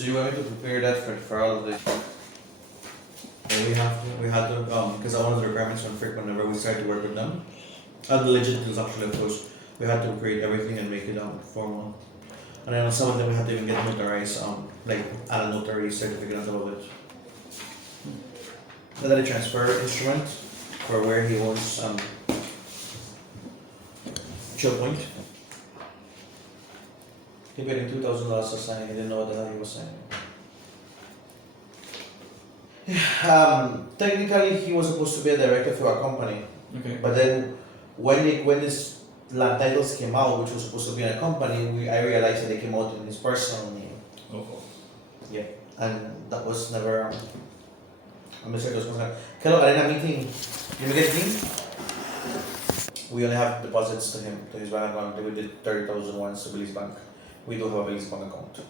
So you want me to prepare that for all of this? And we had to, because one of the requirements from Frick whenever we started to work with them, the legit transaction of course, we had to create everything and make it formal. And then on some of them we had to even get notarized, like add a notary certificate on top of it. And then a transfer instrument for where he owns Chill Point. He paid him $2,000 for signing, he didn't know what the hell he was signing. Technically, he was supposed to be a director for our company, Okay. but then when his land titles came out, which was supposed to be in a company, I realized that they came out in his personal name. Oh. Yeah, and that was never a mistake. Was concerned. Hello, arena meeting. You get me? We only have deposits to him, to his bank account. We did 30,000 once to Belize Bank. We do have a Belize Bank account.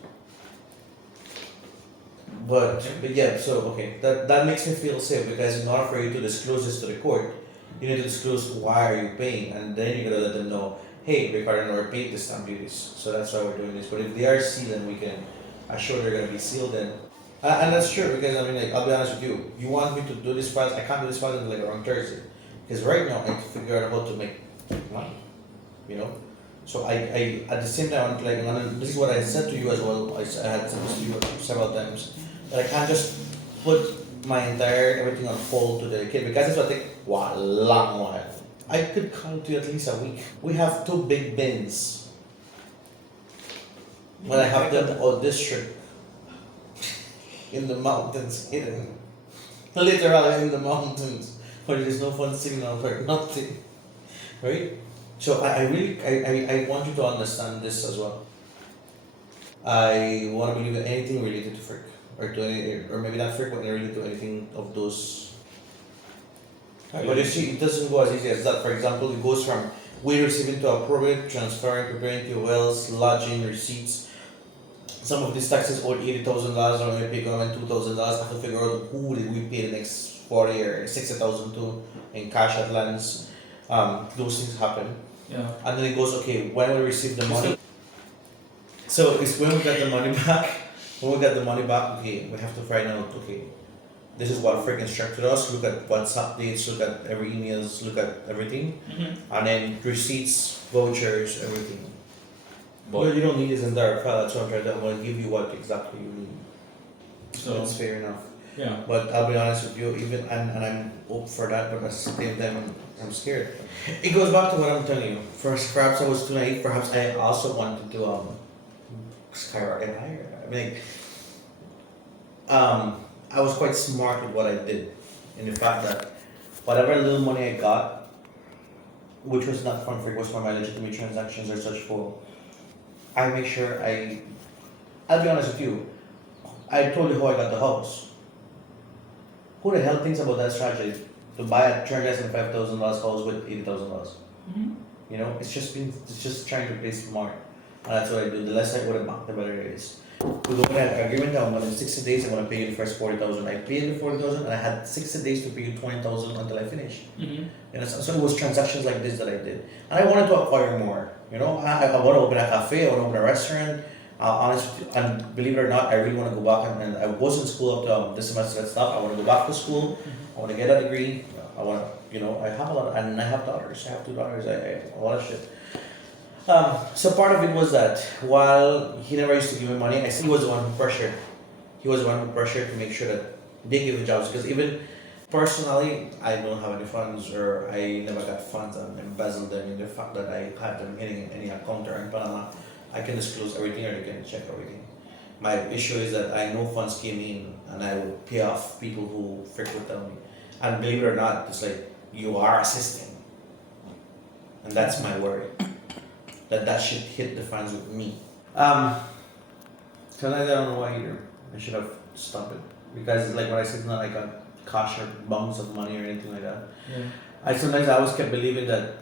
But yeah, so okay, that makes me feel safe because in order for you to disclose this to the court, you need to disclose why are you paying, and then you gotta let them know, hey, Ricardo and I paid the stamp duties, so that's why we're doing this. But if they are sealed, then we can assure they're gonna be sealed. And that's true because I mean, like, I'll be honest with you. You want me to do this file? I can't do this file until like around Thursday, because right now I need to figure out how to make money. You know. So I at the same time, like, this is what I said to you as well. I had said this to you several times. That I can't just put my entire everything on hold to the kid because it's gonna take a long while. I could count to at least a week. We have 2 big bins. But I have them all district in the mountains hidden. Literally in the mountains. Where there's no phone signal or nothing. Right? So I want you to understand this as well. I want to believe in anything related to Frick, or to any, or maybe not Frick, but related to anything of those. But you see, it doesn't go as easy as that. For example, it goes from we receiving to appropriate, transferring, preparing to wells, lodging, receipts. Some of these taxes owed $80,000, or maybe government $2,000. I have to figure out who did we pay the next 40 or 60,000 to in cash at lands. Those things happen. Yeah. And then it goes, okay, when we receive the money. So it's when we get the money back. When we get the money back, okay, we have to find out, okay, this is what Frick instructed us. Look at WhatsApp dates, look at every emails, look at everything. Mm-hmm. And then receipts, vouchers, everything. Well, you don't need this entire file, that's what I'm trying to, I'm going to give you what exactly you need. So that's fair enough. Yeah. But I'll be honest with you, even and I'm up for that, but at the same time I'm scared. It goes back to what I'm telling you. First, perhaps I was too naive. Perhaps I also wanted to skyrocket higher. I mean, I was quite smart with what I did, in the fact that whatever little money I got, which was not from Frick, was from my legitimate transactions or such for, I make sure I'll be honest with you. I told you how I got the house. Who the hell thinks about that strategy to buy a $305,000 house with $80,000? Mm-hmm. You know, it's just trying to play smart, and that's what I do. The less I would have banked, the better it is. We go with an agreement that in 60 days I'm gonna pay you the first 40,000. I paid the 40,000, and I had 60 days to pay you 20,000 until I finished. Mm-hmm. You know, so it was transactions like this that I did, and I wanted to acquire more. You know, I want to open a cafe, I want to open a restaurant. Honestly, and believe it or not, I really want to go back and I was in school up to this semester and stuff. I want to go back to school. I want to get a degree. I want to, you know, I have a lot, and I have daughters. I have 2 daughters. I a lot of shit. So part of it was that while he never used to give me money, he was the one who pressured. He was the one who pressured to make sure that they give me jobs, because even personally, I don't have any funds, or I never got funds and embezzled them in the fact that I had them in any account or in Panama. I can disclose everything, or they can check everything. My issue is that I know funds came in and I would pay off people who Frick would tell me. And believe it or not, it's like, you are assisting. And that's my worry. That should hit the funds with me. Sometimes I don't know why either. I should have stopped it. Because like what I said, it's not like a cash or bounce of money or anything like that. Yeah. Sometimes I always kept believing that,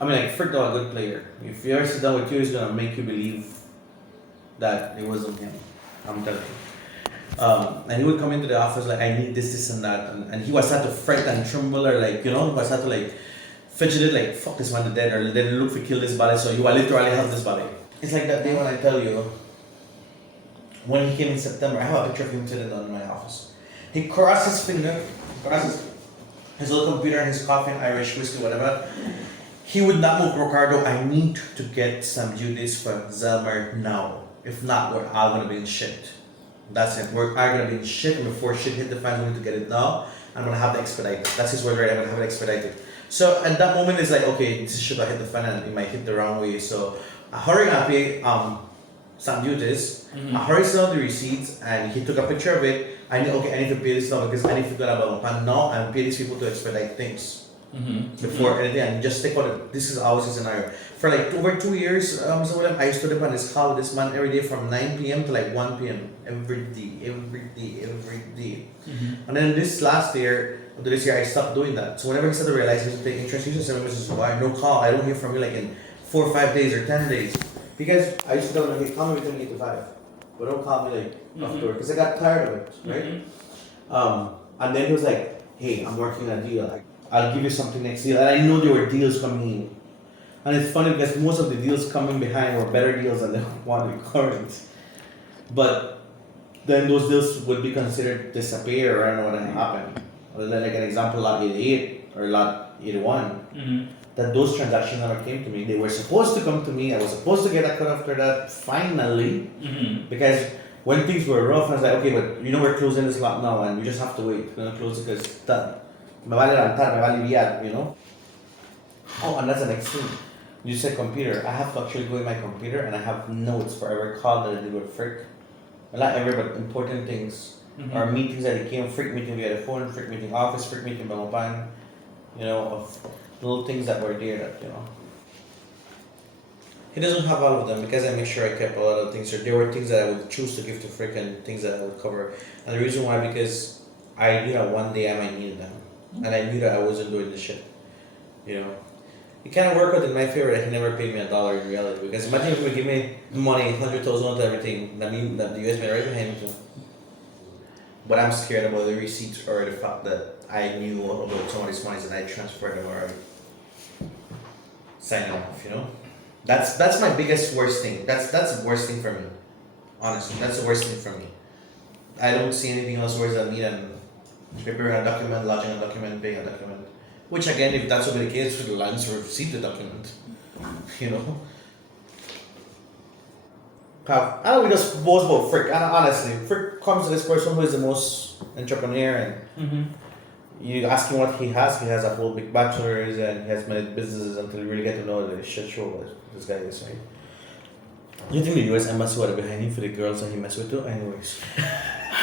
I mean, like, Frick though, a good player. If you ever sit down with you, he's gonna make you believe that it wasn't him. I'm telling you. And he would come into the office like, I need this, and that, and he was start to fret and tremble, or like, you know, he was start to like fidgeted like, fuck this man dead, or then look for kill this body, so you will literally have this body. It's like that day when I tell you, When he came in September, I have a picture of him sitting in my office. He crossed his finger, crosses his little computer and his coffee and Irish whiskey, whatever. He would not move. Ricardo, I need to get some duties from Zelmer now. If not, we're all gonna be in shit. That's it. We're all gonna be in shit, and before shit hit the fan, we need to get it now. I'm gonna have it expedited. That's his word, right? I'm gonna have it expedited. So at that moment, it's like, okay, this should have hit the fan and it might hit the wrong way. So I hurry and I pay some duties. I hurry send out the receipts and he took a picture of it. I need, okay, I need to pay this now because I need to go about and now and pay these people to expedite things before anything, and just take out this is always a scenario. For like over 2 years, I used to live on his call this man every day from 9 p.m. to like 1 p.m. every day. And then this last year, this year I stopped doing that. So whenever he started to realize he was taking interest, he just sent me messages, why no call, I don't hear from you like in 4 or 5 days or 10 days. Because I used to tell him, okay, call me between 8 to 5. But don't call me like after, because I got tired of it, right? And then he was like, hey, I'm working on a deal. I'll give you something next deal. And I know there were deals coming in. And it's funny because most of the deals coming behind were better deals than the one we current. But then those deals would be considered disappear, or I don't know what happened. Like an example, lot 88 or lot 81. That those transactions never came to me. They were supposed to come to me. I was supposed to get a cut after that finally. Because when things were rough, I was like, okay, but you know we're closing this lot now and we just have to wait. We're gonna close it because done. Me vale rentar, me vale viar, you know? Oh, and that's the next thing. You said computer. I have to actually go in my computer and I have notes for every call that I did with Frick. Well, not every, but important things. Or meetings that came, Frick meeting via the phone, Frick meeting office, Frick meeting by mobile. You know, of little things that were there that, you know. He doesn't have all of them because I make sure I kept a lot of things. So there were things that I would choose to give to Frick and things that I would cover. And the reason why, because I knew that one day I might need them. And I knew that I wasn't doing the shit. You know. It kind of worked out in my favor that he never paid me $1 in reality. Because imagine if he would give me money, 100,000 to everything, that means that the US made right behind me too. But I'm scared about the receipts or the fact that I knew about some of these monies and I transferred them already. Sign off, you know? That's my biggest worst thing. That's the worst thing for me. Honestly, that's the worst thing for me. I don't see anything else worse than me than preparing a document, lodging a document, paying a document. Which again, if that's what the case, for the lines to receive the document, you know. I don't just boast about Frick. And honestly, Frick comes to this person who is the most entrepreneur, and you ask him what he has. He has a whole big bachelor's and he has many businesses until you really get to know the shit show what this guy is, right? You think the US embassy were behind him for the girls that he messed with too? Anyways.